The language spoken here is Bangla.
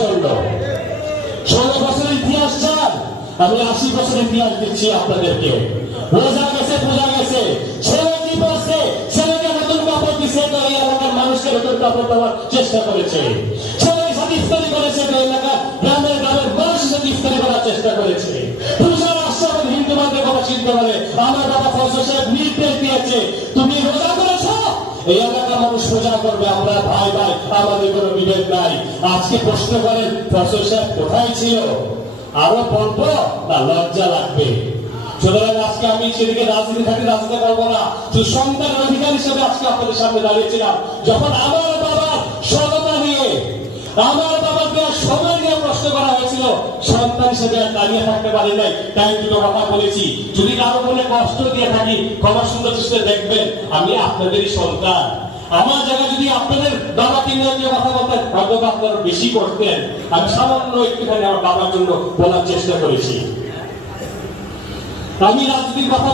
জন্য। 16 বছরের ইতিহাস চান, আমি 80 বছরের ইতিহাস দিচ্ছি আপনাদেরকে। বোঝা গেছে, বোঝা গেছে। ছেলে কি করছে? ছেলেকে নতুন কাপড় দিচ্ছে, তো এই এলাকার মানুষকে নতুন কাপড় দেওয়ার চেষ্টা করেছে। ছেলের সাথে ইফতারি করেছে, তো এলাকার গ্রামের মানুষের সাথে ইফতারি করার চেষ্টা করেছে। পূজার আশ্রম হিন্দু মাদের কথা চিনতে পারে। আমার বাবা ফজল সাহেব নির্দেশ দিয়েছে, তুমি রোজা করেছো, এই এলাকার মানুষ রোজা করবে, আমরা ভাই ভাই, আমাদের কোনো বিভেদ নাই। আজকে প্রশ্ন করেন ফজল সাহেব কোথায় ছিল? আরো বলবো না, লজ্জা লাগবে। সুতরাং আজকে আমি সেদিকে রাজনীতি করবো না, শুধু সন্তানের অধিকার হিসেবে আজকে আপনাদের সামনে দাঁড়িয়েছিলাম। যখন আমার বাবার সততা নিয়ে, আমার বাবাকে সময় নিয়ে প্রশ্ন করা হয়েছিল, সন্তান হিসেবে দাঁড়িয়ে থাকতে পারি নাই, তাই দুটো কথা বলেছি। যদি কারো মনে কষ্ট দিয়ে থাকি, ক্ষমা সুন্দর দৃষ্টিতে দেখবেন, আমি আপনাদেরই সন্তান। আমার জায়গায় যদি আপনাদের বাবা তিনজনকে কথা বলতেন, হয়তো আপনারা বেশি করতেন। আমি সামান্য একটুখানি আমার বাবার জন্য বলার চেষ্টা করেছি। আমি রাজনীতির কথা